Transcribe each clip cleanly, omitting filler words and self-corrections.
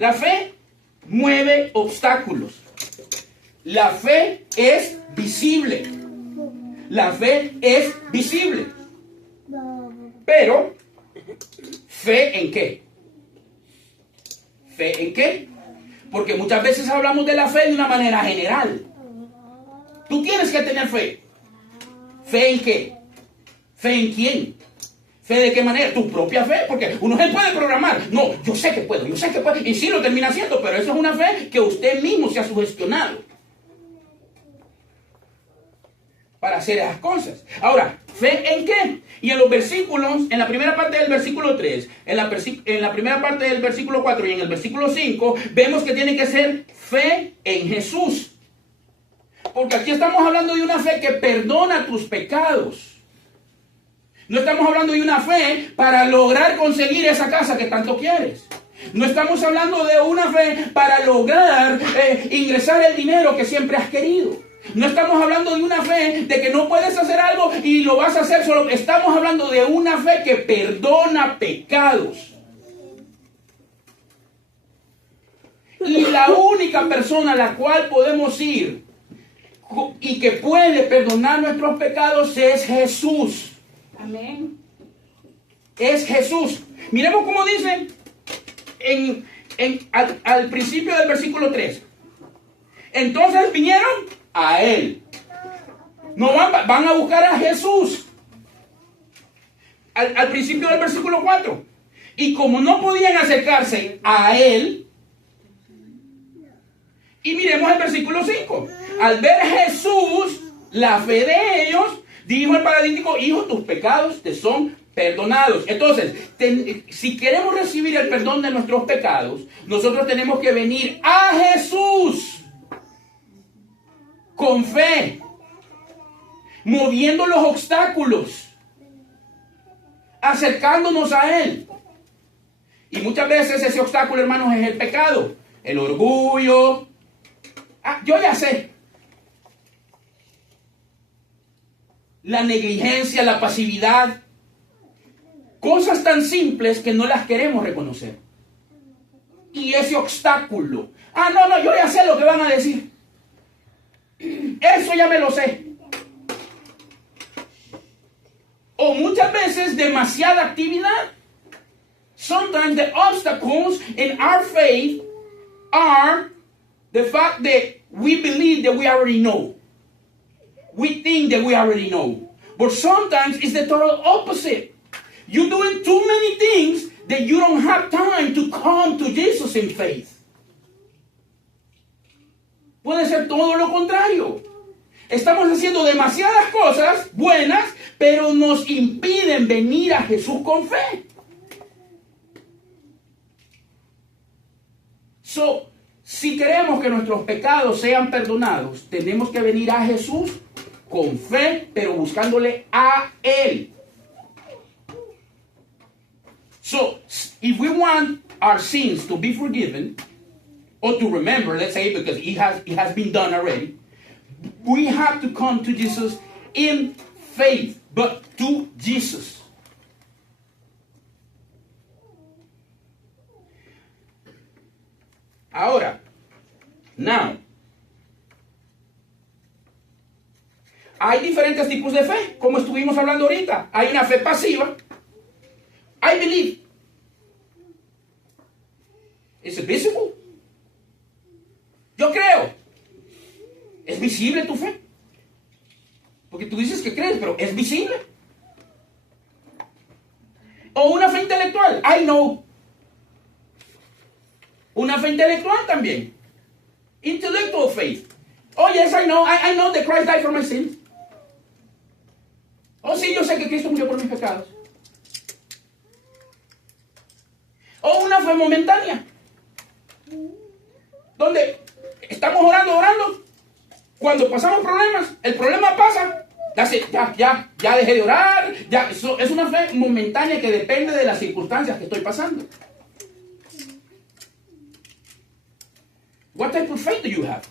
La fe mueve obstáculos. La fe es visible. La fe es visible. Pero, ¿fe en qué? ¿Fe en qué? Porque muchas veces hablamos de la fe de una manera general. Tú tienes que tener fe. ¿Fe en qué? ¿Fe en quién? ¿Fe de qué manera? Tu propia fe, porque uno se puede programar. No, yo sé que puedo, y sí lo termina haciendo, pero eso es una fe que usted mismo se ha sugestionado para hacer esas cosas. Ahora, ¿fe en qué? Y en los versículos, en la primera parte del versículo 3, en la primera parte del versículo 4 y en el versículo 5, vemos que tiene que ser fe en Jesús. Porque aquí estamos hablando de una fe que perdona tus pecados. No estamos hablando de una fe para lograr conseguir esa casa que tanto quieres. No estamos hablando de una fe para lograr ingresar el dinero que siempre has querido. No estamos hablando de una fe de que no puedes hacer algo y lo vas a hacer solo. Estamos hablando de una fe que perdona pecados. Y la única persona a la cual podemos ir y que puede perdonar nuestros pecados es Jesús. Amén. Es Jesús. Miremos cómo dice al principio del versículo 3. Entonces vinieron a Él. No van a buscar a Jesús. Al principio del versículo 4. Y como no podían acercarse a Él, y miremos el versículo 5. Al ver a Jesús, la fe de ellos, dijo el paralítico: hijo, tus pecados te son perdonados. Entonces, si queremos recibir el perdón de nuestros pecados, nosotros tenemos que venir a Jesús con fe, moviendo los obstáculos, acercándonos a Él. Y muchas veces ese obstáculo, hermanos, es el pecado, el orgullo. Yo ya sé. La negligencia, la pasividad. Cosas tan simples que no las queremos reconocer. Y ese obstáculo. No, yo ya sé lo que van a decir. Eso ya me lo sé. O muchas veces demasiada actividad. Sometimes the obstacles in our faith are the fact that we believe that we already know. We think that we already know. But sometimes it's the total opposite. You're doing too many things that you don't have time to come to Jesus in faith. Puede ser todo lo contrario. Estamos haciendo demasiadas cosas buenas, pero nos impiden venir a Jesús con fe. Si queremos que nuestros pecados sean perdonados, tenemos que venir a Jesús con fe, pero buscándole a Él. If we want our sins to be forgiven, or to remember, let's say, because it has been done already, we have to come to Jesus in faith, but to Jesus. Ahora, now, hay diferentes tipos de fe, como estuvimos hablando ahorita. Hay una fe pasiva. I believe. Is it visible? Yo creo. ¿Es visible tu fe? Porque tú dices que crees, pero ¿es visible? O una fe intelectual. I know. Una fe intelectual también. Intellectual faith. Oh, yes, I know. I know that Christ died for my sins. Oh, sí, yo sé que Cristo murió por mis pecados. O una fe momentánea. Donde estamos orando. Cuando pasamos problemas, el problema pasa. Ya dejé de orar. Es una fe momentánea que depende de las circunstancias que estoy pasando. What type of faith do you have?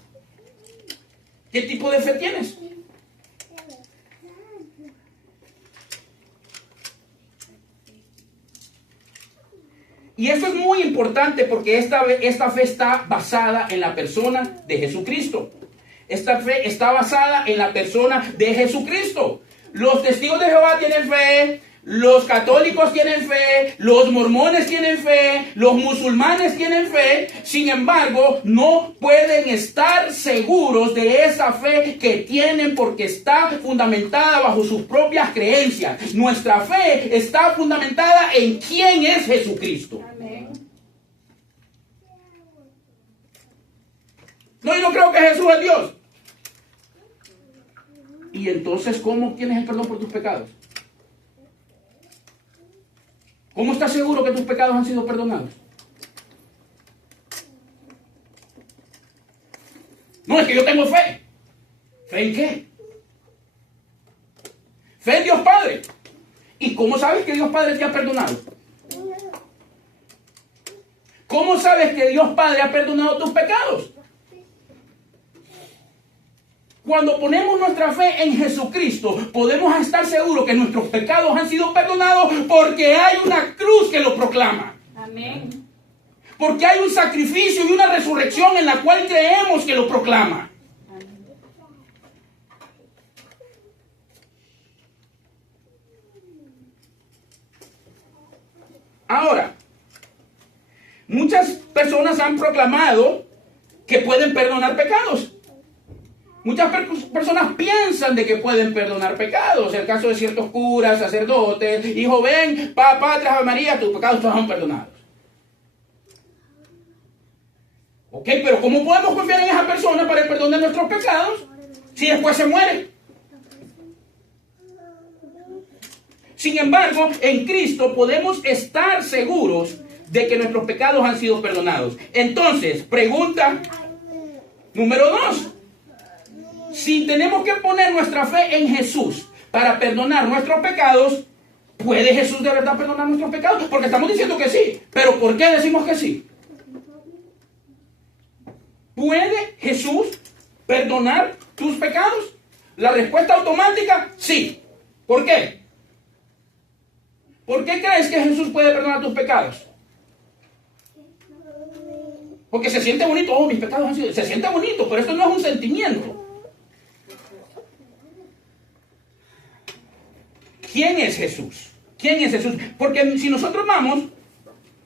¿Qué tipo de fe tienes? Y esto es muy importante porque esta fe está basada en la persona de Jesucristo. Esta fe está basada en la persona de Jesucristo. Los testigos de Jehová tienen fe, los católicos tienen fe, los mormones tienen fe, los musulmanes tienen fe. Sin embargo, no pueden estar seguros de esa fe que tienen porque está fundamentada bajo sus propias creencias. Nuestra fe está fundamentada en quién es Jesucristo. Amén. No, yo no creo que Jesús es Dios. Y entonces, ¿cómo obtienes el perdón por tus pecados? ¿Cómo estás seguro que tus pecados han sido perdonados? No, es que yo tengo fe. ¿Fe en qué? Fe en Dios Padre. ¿Y cómo sabes que Dios Padre te ha perdonado? ¿Cómo sabes que Dios Padre ha perdonado tus pecados? Cuando ponemos nuestra fe en Jesucristo, podemos estar seguros que nuestros pecados han sido perdonados porque hay una cruz que lo proclama. Amén. Porque hay un sacrificio y una resurrección en la cual creemos que lo proclama. Amén. Ahora, muchas personas han proclamado que pueden perdonar pecados. Muchas personas piensan de que pueden perdonar pecados. El caso de ciertos curas, sacerdotes, hijo, ven, Padre, Ave María, tus pecados todos son perdonados. Ok, pero ¿cómo podemos confiar en esa persona para el perdón de nuestros pecados si después se muere? Sin embargo, en Cristo podemos estar seguros de que nuestros pecados han sido perdonados. Entonces, pregunta número 2. Si tenemos que poner nuestra fe en Jesús para perdonar nuestros pecados, ¿puede Jesús de verdad perdonar nuestros pecados? Porque estamos diciendo que sí, pero ¿por qué decimos que sí? ¿Puede Jesús perdonar tus pecados? La respuesta automática, sí. ¿Por qué? ¿Por qué crees que Jesús puede perdonar tus pecados? Porque se siente bonito, oh, mis pecados han sido... Se siente bonito, pero esto no es un sentimiento. ¿Quién es Jesús? ¿Quién es Jesús? Porque si nosotros vamos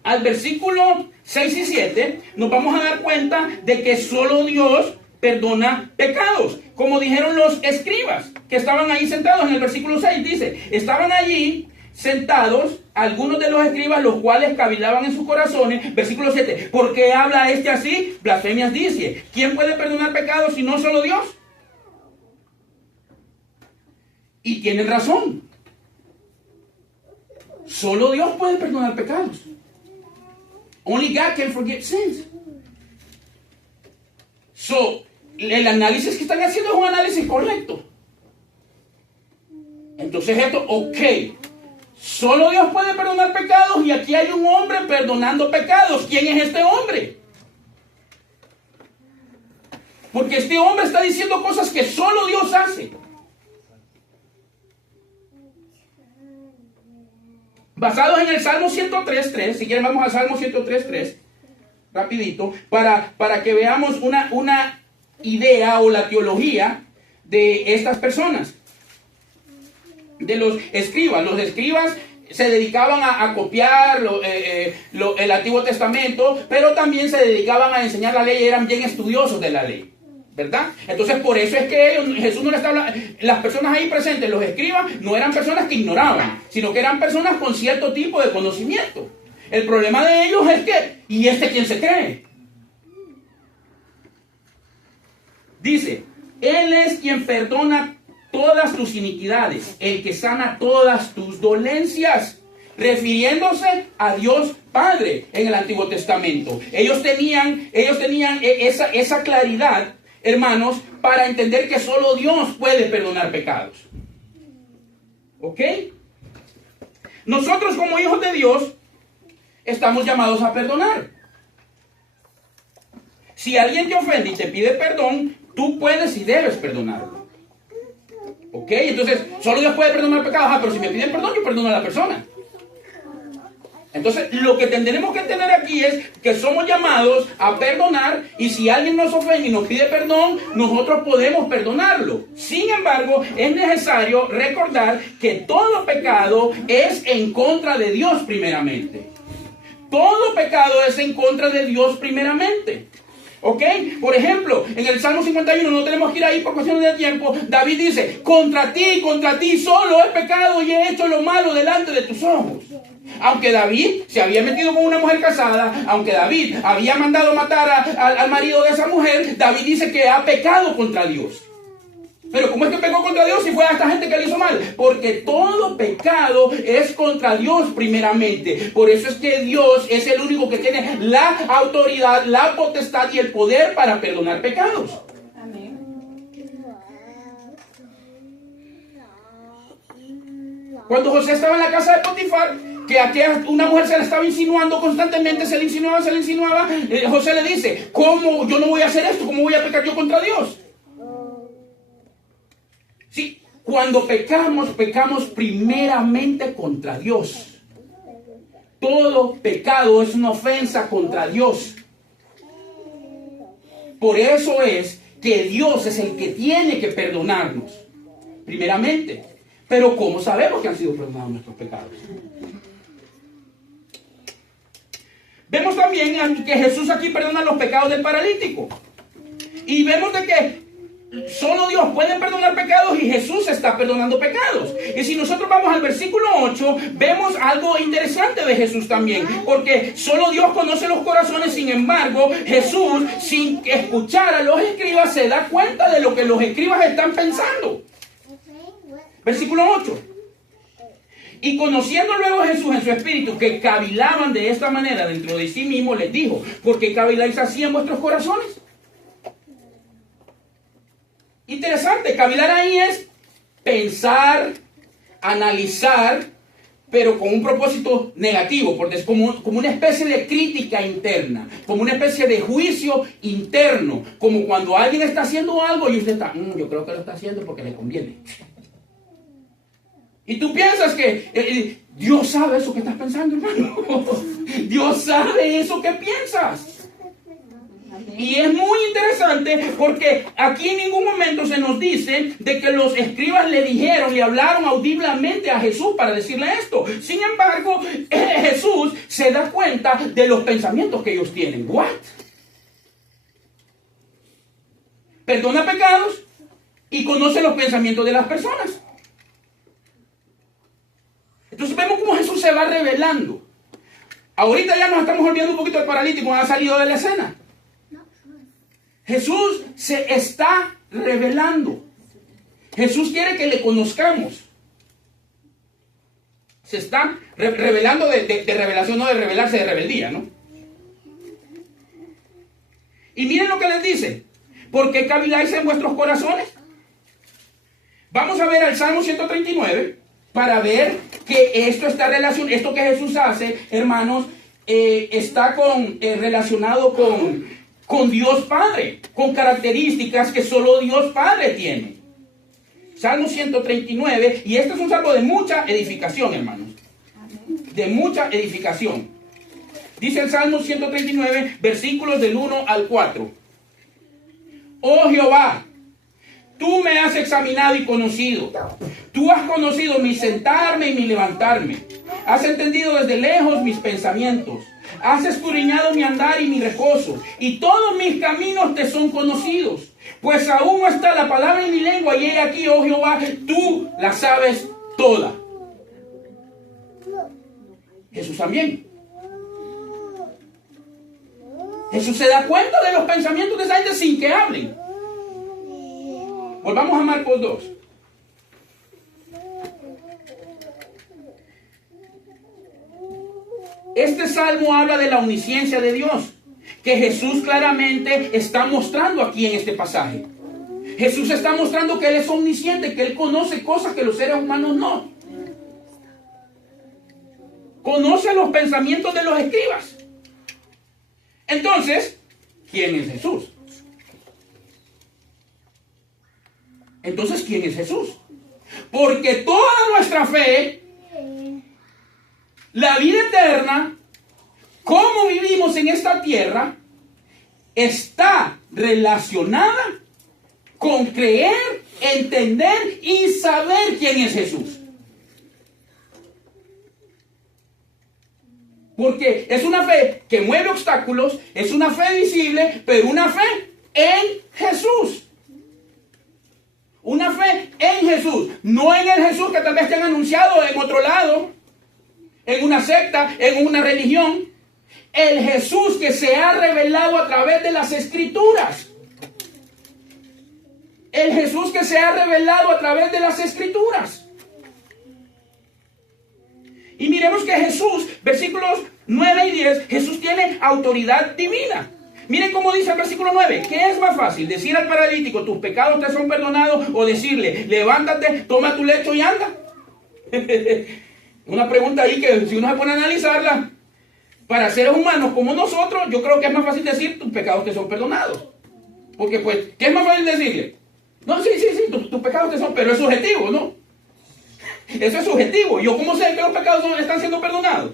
al versículo 6 y 7, nos vamos a dar cuenta de que solo Dios perdona pecados. Como dijeron los escribas que estaban ahí sentados en el versículo 6, dice, estaban allí sentados algunos de los escribas, los cuales cavilaban en sus corazones. Versículo 7, ¿por qué habla este así? Blasfemias dice. ¿Quién puede perdonar pecados si no solo Dios? Y tienen razón. Solo Dios puede perdonar pecados. Only God can forgive sins. So, el análisis que están haciendo es un análisis correcto. Entonces esto, ok. Solo Dios puede perdonar pecados y aquí hay un hombre perdonando pecados. ¿Quién es este hombre? Porque este hombre está diciendo cosas que solo Dios hace. Basados en el Salmo 103.3, si quieren vamos al Salmo 103.3, rapidito, para que veamos una idea o la teología de estas personas, de los escribas. Los escribas se dedicaban a copiar el Antiguo Testamento, pero también se dedicaban a enseñar la ley, eran bien estudiosos de la ley, ¿verdad? Entonces por eso es que Jesús no le está hablando, las personas ahí presentes, los escribas, no eran personas que ignoraban, sino que eran personas con cierto tipo de conocimiento. El problema de ellos es que, ¿y este quién se cree? Dice, Él es quien perdona todas tus iniquidades, el que sana todas tus dolencias, refiriéndose a Dios Padre en el Antiguo Testamento. Ellos tenían esa claridad, hermanos, para entender que solo Dios puede perdonar pecados. ¿Ok? Nosotros como hijos de Dios estamos llamados a perdonar. Si alguien te ofende y te pide perdón, tú puedes y debes perdonarlo. ¿Ok? Entonces, solo Dios puede perdonar pecados. Pero si me piden perdón, yo perdono a la persona. Entonces, lo que tendremos que entender aquí es que somos llamados a perdonar, y si alguien nos ofende y nos pide perdón, nosotros podemos perdonarlo. Sin embargo, es necesario recordar que todo pecado es en contra de Dios primeramente. Todo pecado es en contra de Dios primeramente. ¿Ok? Por ejemplo, en el Salmo 51, no tenemos que ir ahí por cuestiones de tiempo, David dice, contra ti solo he pecado y he hecho lo malo delante de tus ojos. Aunque David se había metido con una mujer casada, aunque David había mandado matar al marido de esa mujer, David dice que ha pecado contra Dios. Pero ¿cómo es que pecó contra Dios si fue a esta gente que le hizo mal? Porque todo pecado es contra Dios primeramente. Por eso es que Dios es el único que tiene la autoridad, la potestad y el poder para perdonar pecados. Amén. Cuando José estaba en la casa de Potifar, que una mujer se le estaba insinuando constantemente, se le insinuaba, José le dice, ¿cómo yo no voy a hacer esto? ¿Cómo voy a pecar yo contra Dios? Sí, cuando pecamos primeramente contra Dios. Todo pecado es una ofensa contra Dios. Por eso es que Dios es el que tiene que perdonarnos, primeramente. Pero ¿cómo sabemos que han sido perdonados nuestros pecados? Vemos también que Jesús aquí perdona los pecados del paralítico. Y vemos de que solo Dios puede perdonar pecados y Jesús está perdonando pecados. Y si nosotros vamos al versículo 8, vemos algo interesante de Jesús también. Porque solo Dios conoce los corazones. Sin embargo, Jesús, sin escuchar a los escribas, se da cuenta de lo que los escribas están pensando. Versículo 8. Y conociendo luego a Jesús en su espíritu, que cavilaban de esta manera dentro de sí mismo, les dijo, ¿por qué caviláis así en vuestros corazones? Interesante, cavilar ahí es pensar, analizar, pero con un propósito negativo, porque es como una especie de crítica interna, como una especie de juicio interno, como cuando alguien está haciendo algo y usted está, yo creo que lo está haciendo porque le conviene. Y tú piensas que Dios sabe eso que estás pensando, hermano. Dios sabe eso que piensas. Y es muy interesante porque aquí en ningún momento se nos dice de que los escribas le hablaron audiblemente a Jesús para decirle esto. Sin embargo, Jesús se da cuenta de los pensamientos que ellos tienen. ¿What? Perdona pecados y conoce los pensamientos de las personas. Entonces vemos cómo Jesús se va revelando. Ahorita ya nos estamos olvidando un poquito del paralítico, ha salido de la escena. Jesús se está revelando. Jesús quiere que le conozcamos. Se está revelando de revelación, no de revelarse de rebeldía, ¿no? Y miren lo que les dice. ¿Por qué caviláis en vuestros corazones? Vamos a ver al Salmo 139 para ver que esto que Jesús hace, hermanos, está relacionado con Dios Padre, con características que solo Dios Padre tiene. Salmo 139, y este es un salmo de mucha edificación, hermanos. De mucha edificación. Dice el Salmo 139, versículos del 1 al 4. Oh Jehová, tú me has examinado y conocido. Tú has conocido mi sentarme y mi levantarme. Has entendido desde lejos mis pensamientos. Has escudriñado mi andar y mi reposo, y todos mis caminos te son conocidos. Pues aún no está la palabra en mi lengua, y he aquí, oh Jehová, tú la sabes toda. Jesús también. Jesús se da cuenta de los pensamientos de esa gente sin que hablen. Volvamos a Marcos 2. Este salmo habla de la omnisciencia de Dios, que Jesús claramente está mostrando aquí en este pasaje. Jesús está mostrando que Él es omnisciente, que Él conoce cosas que los seres humanos no. Conoce los pensamientos de los escribas. Entonces, ¿quién es Jesús? Entonces, ¿quién es Jesús? Porque toda nuestra fe la vida eterna, cómo vivimos en esta tierra, está relacionada con creer, entender y saber quién es Jesús. Porque es una fe que mueve obstáculos, es una fe visible, pero una fe en Jesús. Una fe en Jesús, no en el Jesús que tal vez te han anunciado en otro lado, en una secta, en una religión. El Jesús que se ha revelado a través de las Escrituras. El Jesús que se ha revelado a través de las Escrituras. Y miremos que Jesús, versículos 9 y 10, Jesús tiene autoridad divina. Miren cómo dice el versículo 9. ¿Qué es más fácil? ¿Decir al paralítico, tus pecados te son perdonados? ¿O decirle, levántate, toma tu lecho y anda? Una pregunta ahí que si uno se pone a analizarla, para seres humanos como nosotros, yo creo que es más fácil decir, tus pecados te son perdonados. Porque pues, ¿qué es más fácil decirle? No, sí, tus pecados te son, pero es subjetivo, ¿no? Eso es subjetivo. ¿Yo cómo sé que los pecados están siendo perdonados?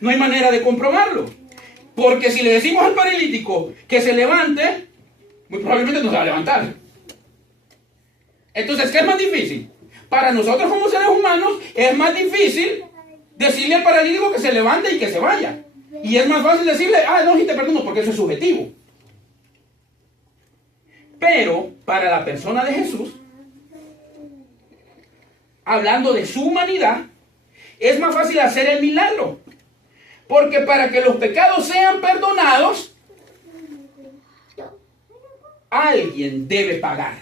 No hay manera de comprobarlo. Porque si le decimos al paralítico que se levante, muy probablemente no se va a levantar. Entonces, ¿qué es más difícil? Para nosotros como seres humanos es más difícil decirle al paralítico que se levante y que se vaya. Y es más fácil decirle, no, sí te perdono, porque eso es subjetivo. Pero para la persona de Jesús, hablando de su humanidad, es más fácil hacer el milagro. Porque para que los pecados sean perdonados, alguien debe pagar.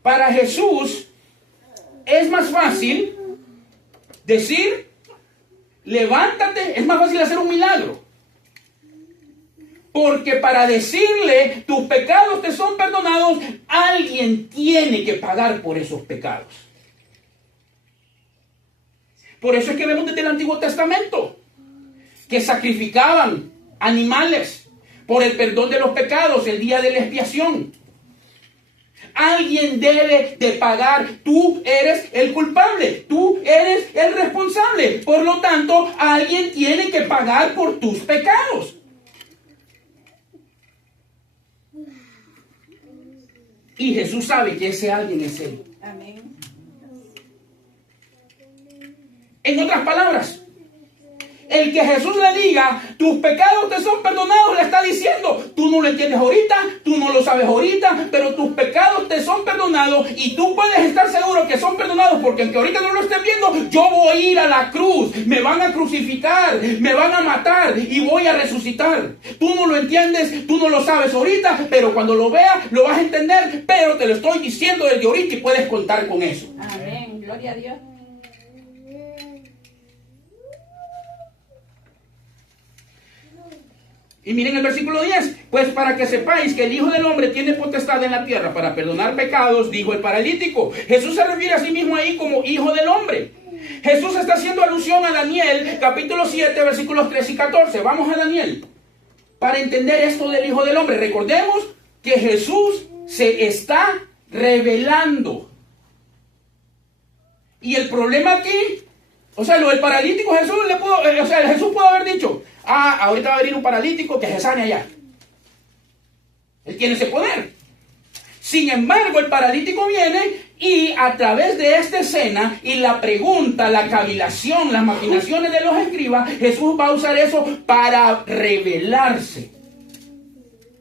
Para Jesús es más fácil decir, levántate, es más fácil hacer un milagro. Porque para decirle, tus pecados te son perdonados, alguien tiene que pagar por esos pecados. Por eso es que vemos desde el Antiguo Testamento que sacrificaban animales por el perdón de los pecados el día de la expiación. Alguien debe de pagar. Tú eres el culpable. Tú eres el responsable. Por lo tanto, alguien tiene que pagar por tus pecados. Y Jesús sabe que ese alguien es Él. Amén. En otras palabras, el que Jesús le diga, tus pecados te son perdonados, le está diciendo, tú no lo entiendes ahorita, tú no lo sabes ahorita, pero tus pecados te son perdonados y tú puedes estar seguro que son perdonados porque aunque ahorita no lo estén viendo, yo voy a ir a la cruz, me van a crucificar, me van a matar y voy a resucitar. Tú no lo entiendes, tú no lo sabes ahorita, pero cuando lo veas lo vas a entender, pero te lo estoy diciendo desde ahorita y puedes contar con eso. Amén. Gloria a Dios. Y miren el versículo 10, pues para que sepáis que el Hijo del Hombre tiene potestad en la tierra para perdonar pecados, dijo el paralítico. Jesús se refiere a sí mismo ahí como Hijo del Hombre. Jesús está haciendo alusión a Daniel, capítulo 7, versículos 13 y 14. Vamos a Daniel, para entender esto del Hijo del Hombre. Recordemos que Jesús se está revelando. Y el problema aquí, o sea, lo del paralítico, Jesús pudo haber dicho, ahorita va a venir un paralítico que se sane allá. Él tiene ese poder. Sin embargo, el paralítico viene y a través de esta escena y la pregunta, la cavilación, las maquinaciones de los escribas, Jesús va a usar eso para revelarse.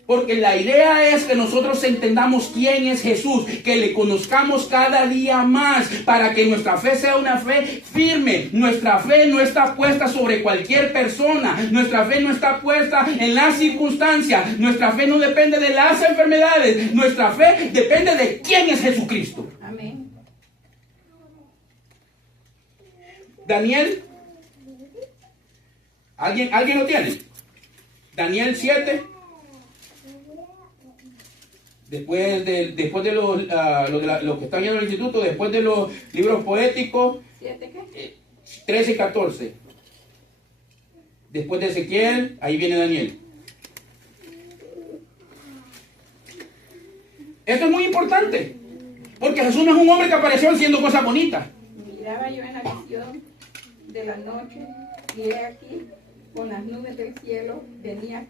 Porque la idea es que nosotros entendamos quién es Jesús, que le conozcamos cada día más, para que nuestra fe sea una fe firme. Nuestra fe no está puesta sobre cualquier persona, nuestra fe no está puesta en las circunstancias, nuestra fe no depende de las enfermedades, nuestra fe depende de quién es Jesucristo. Amén. Daniel, ¿alguien lo tiene? Daniel 7. Después de lo que está viendo el instituto, después de los libros poéticos, 7 ¿qué? 13 y 14. Después de Ezequiel, ahí viene Daniel. Esto es muy importante, Porque Jesús no es un hombre que apareció haciendo cosas bonitas. Miraba yo en la visión de la noche, y he aquí, con las nubes del cielo, venía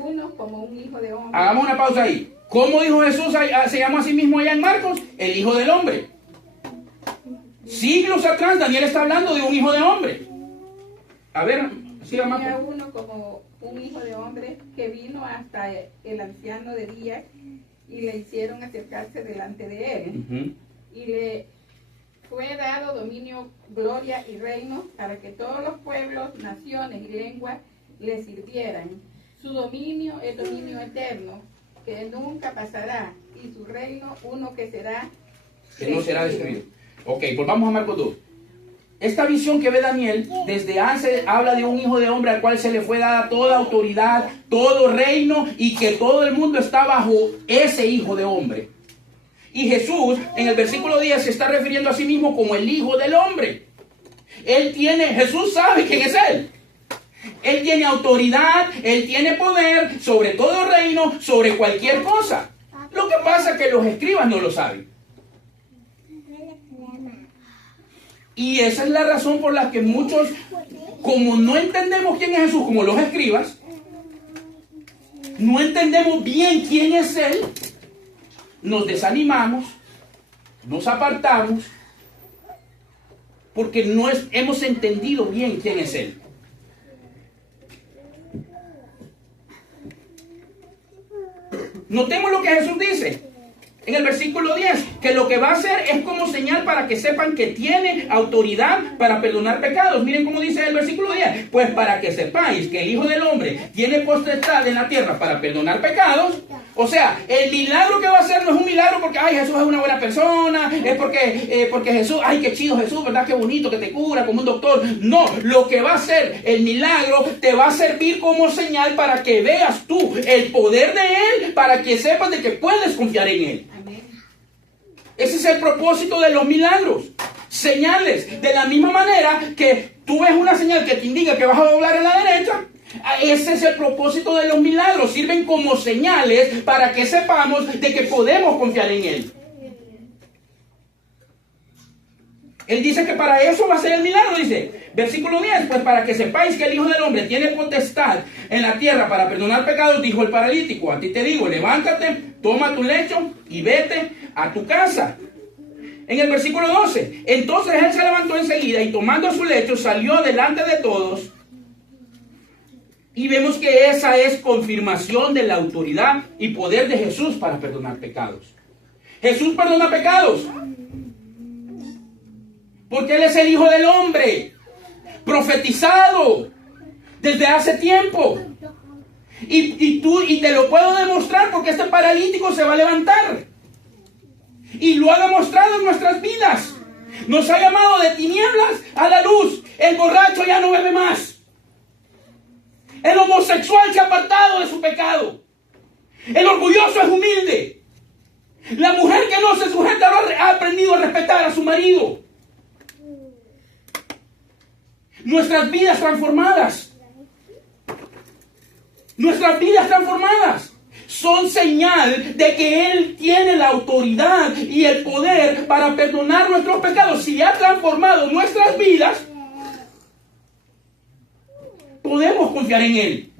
uno como un hijo de hombre. Hagamos una pausa ahí. ¿Cómo dijo Jesús? Se llamó a sí mismo allá en Marcos, el Hijo del Hombre. Siglos atrás Daniel está hablando de un hijo de hombre. A ver, siga más. Venía uno como un hijo de hombre que vino hasta el anciano de días y le hicieron acercarse delante de él. Y le fue dado dominio, gloria y reino para que todos los pueblos, naciones y lenguas le sirvieran. Su dominio es dominio eterno, que nunca pasará, y su reino uno que no será destruido. Ok, volvamos a Marcos 2. Esta visión que ve Daniel, desde antes habla de un hijo de hombre al cual se le fue dada toda autoridad, todo reino, y que todo el mundo está bajo ese hijo de hombre. Y Jesús, en el versículo 10, se está refiriendo a sí mismo como el Hijo del Hombre. Jesús sabe quién es Él. Él tiene autoridad, Él tiene poder sobre todo reino, sobre cualquier cosa. Lo que pasa es que los escribas no lo saben. Y esa es la razón por la que muchos, como no entendemos quién es Jesús, como los escribas, no entendemos bien quién es Él, nos desanimamos, nos apartamos, porque no hemos entendido bien quién es Él. Notemos lo que Jesús dice en el versículo 10, que lo que va a hacer es como señal para que sepan que tiene autoridad para perdonar pecados. Miren cómo dice el versículo 10, pues para que sepáis que el Hijo del Hombre tiene potestad en la tierra para perdonar pecados. O sea, el milagro que va a hacer no es un milagro porque, ay, Jesús es una buena persona, es porque Jesús, ay, qué chido Jesús, ¿verdad? Qué bonito que te cura como un doctor. No, lo que va a hacer el milagro te va a servir como señal para que veas tú el poder de Él, para que sepas de que puedes confiar en Él. Ese es el propósito de los milagros. Señales. De la misma manera que tú ves una señal que te indica que vas a doblar a la derecha. Ese es el propósito de los milagros. Sirven como señales para que sepamos de que podemos confiar en Él. Él dice que para eso va a ser el milagro. Dice, versículo 10, pues para que sepáis que el Hijo del Hombre tiene potestad en la tierra para perdonar pecados, dijo el paralítico, a ti te digo, levántate, toma tu lecho y vete a tu casa. En el versículo 12, entonces él se levantó enseguida y tomando su lecho salió delante de todos. Y vemos que esa es confirmación de la autoridad y poder de Jesús para perdonar pecados. Jesús perdona pecados porque Él es el Hijo del Hombre, profetizado desde hace tiempo. Y te lo puedo demostrar porque este paralítico se va a levantar. Y lo ha demostrado en nuestras vidas. Nos ha llamado de tinieblas a la luz. El borracho ya no bebe más. El homosexual se ha apartado de su pecado. El orgulloso es humilde. La mujer que no se sujeta ha aprendido a respetar a su marido. Nuestras vidas transformadas. Nuestras vidas transformadas son señal de que Él tiene la autoridad y el poder para perdonar nuestros pecados. Si ha transformado nuestras vidas, podemos confiar en Él.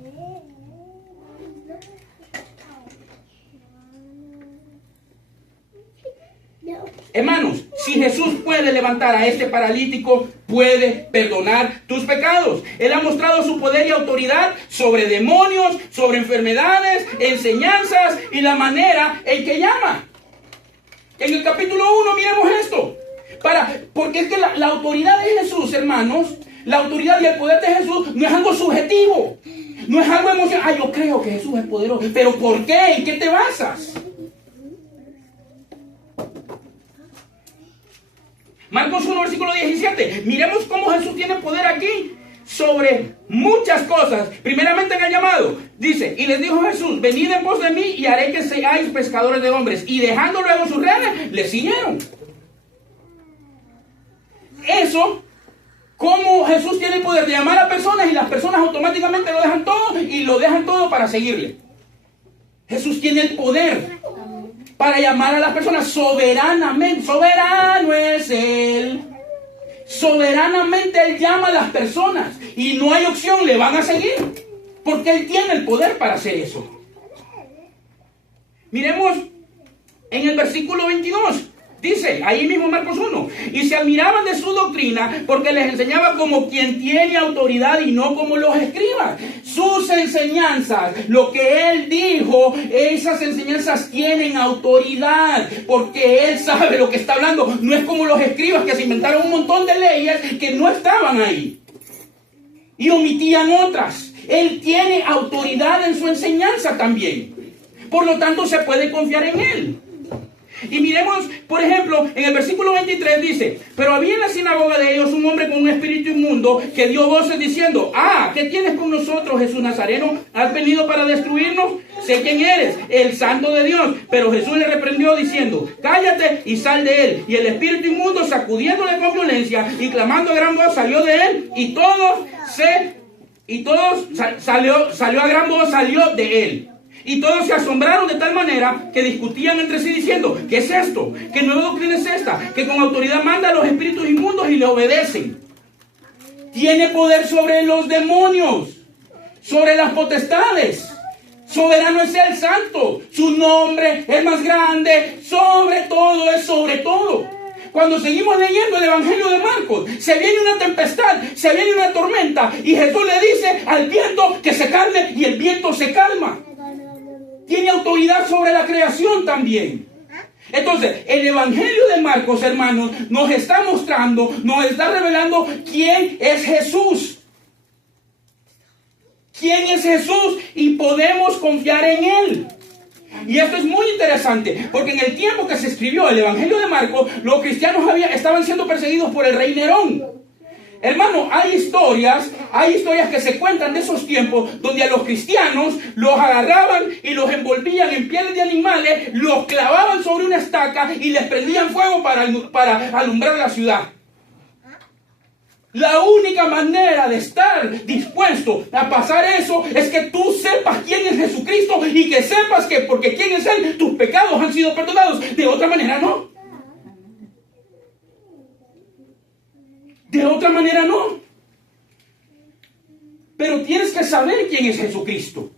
Hermanos, si Jesús puede levantar a este paralítico, puede perdonar tus pecados. Él ha mostrado su poder y autoridad sobre demonios, sobre enfermedades, enseñanzas y la manera en que llama. En el capítulo 1 miremos esto. Porque es que la autoridad de Jesús, hermanos, la autoridad y el poder de Jesús no es algo subjetivo. No es algo emocional. Yo creo que Jesús es poderoso. ¿Pero por qué? ¿En qué te basas? Marcos 1, versículo 17. Miremos cómo Jesús tiene poder aquí sobre muchas cosas. Primeramente en el llamado. Dice, y les dijo Jesús, venid en pos de mí y haré que seáis pescadores de hombres. Y dejando luego sus redes, le siguieron. Eso, como Jesús tiene el poder de llamar a personas y las personas automáticamente lo dejan todo y lo dejan todo para seguirle. Jesús tiene el poder. para llamar a las personas soberanamente. Soberano es Él. Soberanamente Él llama a las personas y no hay opción, le van a seguir, porque Él tiene el poder para hacer eso. Miremos en el versículo 22. Dice, ahí mismo Marcos 1, y se admiraban de su doctrina porque les enseñaba como quien tiene autoridad y no como los escribas. Sus enseñanzas, lo que él dijo, esas enseñanzas tienen autoridad porque él sabe lo que está hablando. No es como los escribas que se inventaron un montón de leyes que no estaban ahí y omitían otras. Él tiene autoridad en su enseñanza también. Por lo tanto, se puede confiar en él. Y miremos, por ejemplo, en el versículo 23 dice, pero había en la sinagoga de ellos un hombre con un espíritu inmundo que dio voces diciendo, ¿qué tienes con nosotros, Jesús Nazareno? ¿Has venido para destruirnos? Sé quién eres, el Santo de Dios. Pero Jesús le reprendió diciendo, cállate y sal de él. Y el espíritu inmundo, sacudiéndole con violencia y clamando a gran voz, salió de él y salió a gran voz, salió de él. Y todos se asombraron de tal manera que discutían entre sí diciendo, ¿qué es esto? ¿Qué nueva doctrina es esta? Que con autoridad manda a los espíritus inmundos y le obedecen. Tiene poder sobre los demonios, sobre las potestades. Soberano es el Santo. Su nombre es más grande. Sobre todo es sobre todo. Cuando seguimos leyendo el Evangelio de Marcos, se viene una tempestad, se viene una tormenta y Jesús le dice al viento que se calme y el viento se calma. Tiene autoridad sobre la creación también. Entonces, el Evangelio de Marcos, hermanos, nos está mostrando, nos está revelando quién es Jesús. ¿Quién es Jesús? Y podemos confiar en Él. Y esto es muy interesante, porque en el tiempo que se escribió el Evangelio de Marcos, los cristianos estaban siendo perseguidos por el rey Nerón. Hermano, hay historias que se cuentan de esos tiempos donde a los cristianos los agarraban y los envolvían en pieles de animales, los clavaban sobre una estaca y les prendían fuego para alumbrar la ciudad. La única manera de estar dispuesto a pasar eso es que tú sepas quién es Jesucristo y que sepas que porque quién es Él, tus pecados han sido perdonados. De otra manera no. De otra manera no. Pero tienes que saber quién es Jesucristo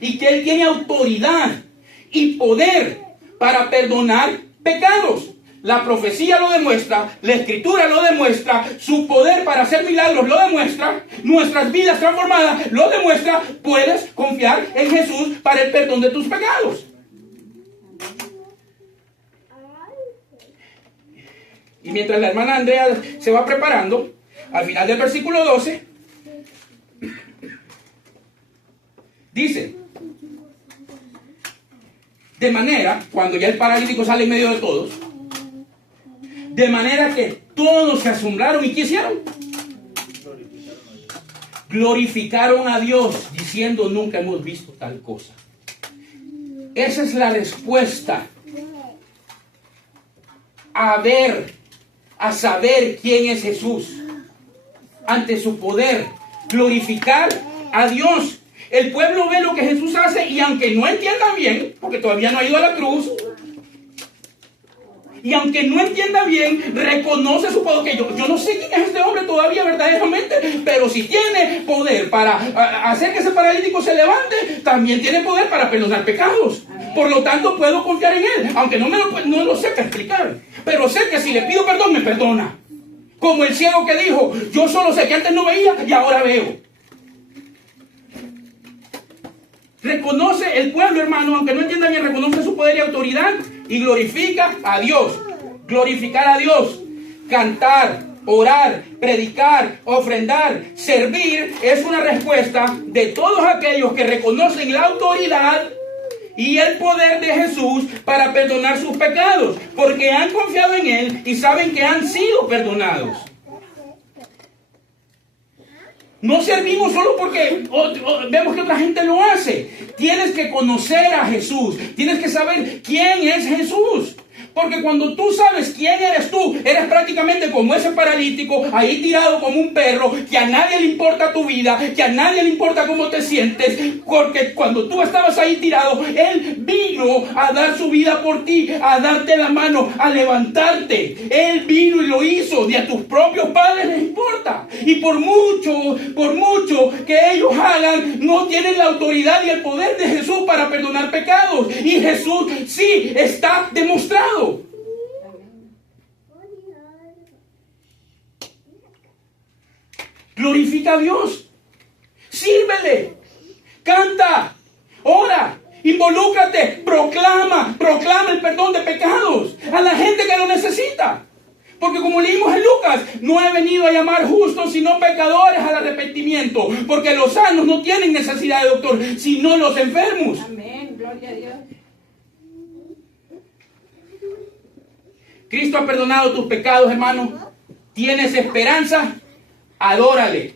y que Él tiene autoridad y poder para perdonar pecados. La profecía lo demuestra, la escritura lo demuestra, su poder para hacer milagros lo demuestra, nuestras vidas transformadas lo demuestra. Puedes confiar en Jesús para el perdón de tus pecados. Y mientras la hermana Andrea se va preparando, al final del versículo 12, dice, de manera, cuando ya el paralítico sale en medio de todos, de manera que todos se asombraron y ¿qué hicieron? Glorificaron a Dios diciendo, nunca hemos visto tal cosa. Esa es la respuesta a saber quién es Jesús. Ante su poder, glorificar a Dios. El pueblo ve lo que Jesús hace y aunque no entiendan bien, porque todavía no ha ido a la cruz, y aunque no entienda bien, reconoce su poder. Que yo no sé quién es este hombre todavía verdaderamente, pero si tiene poder para hacer que ese paralítico se levante, también tiene poder para perdonar pecados. Por lo tanto, puedo confiar en Él, aunque no lo sepa explicar. Pero sé que si le pido perdón, me perdona. Como el ciego que dijo, yo solo sé que antes no veía y ahora veo. Reconoce el pueblo, hermano, aunque no entienda bien, reconoce su poder y autoridad y glorifica a Dios. Glorificar a Dios, cantar, orar, predicar, ofrendar, servir, es una respuesta de todos aquellos que reconocen la autoridad y el poder de Jesús para perdonar sus pecados, porque han confiado en Él y saben que han sido perdonados. No servimos solo porque vemos que otra gente lo hace. Tienes que conocer a Jesús. Tienes que saber quién es Jesús. Porque cuando tú sabes quién eres tú, eres prácticamente como ese paralítico, ahí tirado como un perro, que a nadie le importa tu vida, que a nadie le importa cómo te sientes, porque cuando tú estabas ahí tirado, Él vino a dar su vida por ti, a darte la mano, a levantarte. Él vino y lo hizo, ni a tus propios padres les importa. Y por mucho que ellos hagan, no tienen la autoridad y el poder de Jesús para perdonar pecados. Y Jesús sí está demostrado. Glorifica a Dios, sírvele, canta, ora, involúcrate, proclama el perdón de pecados a la gente que lo necesita. Porque como leímos en Lucas, no he venido a llamar justos sino pecadores al arrepentimiento, porque los sanos no tienen necesidad de doctor, sino los enfermos. Amén, gloria a Dios. Cristo ha perdonado tus pecados, hermano. ¿Tienes esperanza? Adórale.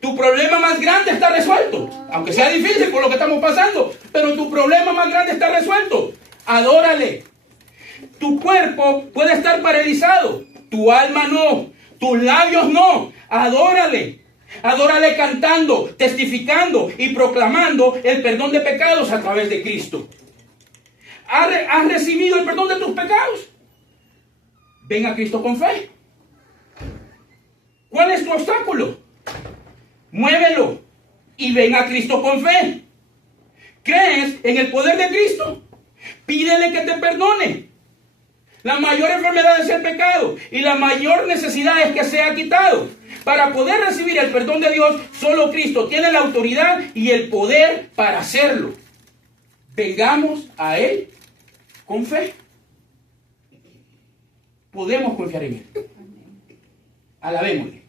Tu problema más grande está resuelto. Aunque sea difícil por lo que estamos pasando, pero tu problema más grande está resuelto. Adórale. Tu cuerpo puede estar paralizado, tu alma no, tus labios no. Adórale. Adórale cantando, testificando y proclamando el perdón de pecados a través de Cristo. ¿Has recibido el perdón de tus pecados? Ven a Cristo con fe. ¿Cuál es tu obstáculo? Muévelo y ven a Cristo con fe. ¿Crees en el poder de Cristo? Pídele que te perdone. La mayor enfermedad es el pecado y la mayor necesidad es que sea quitado. Para poder recibir el perdón de Dios, solo Cristo tiene la autoridad y el poder para hacerlo. Vengamos a Él con fe. Podemos confiar en Él. Alabémosle.